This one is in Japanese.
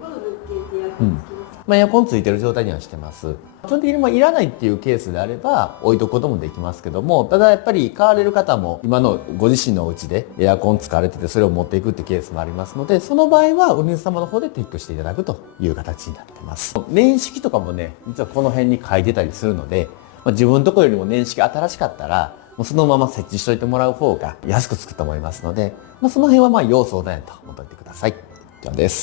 この物件ってエアコンつきますか？エアコンついてる状態にはしてます。基本的にいらないっていうケースであれば置いとくこともできますけども、ただやっぱり買われる方も今のご自身のお家でエアコン使われててそれを持っていくってケースもありますので、その場合はお水様の方で撤去していただくという形になってます。年式とかもね、実はこの辺に書いてたりするので、自分のところよりも年式新しかったらもうそのまま設置しといてもらう方が安くつくと思いますので、その辺は要相談やと思っておいてください。以上です。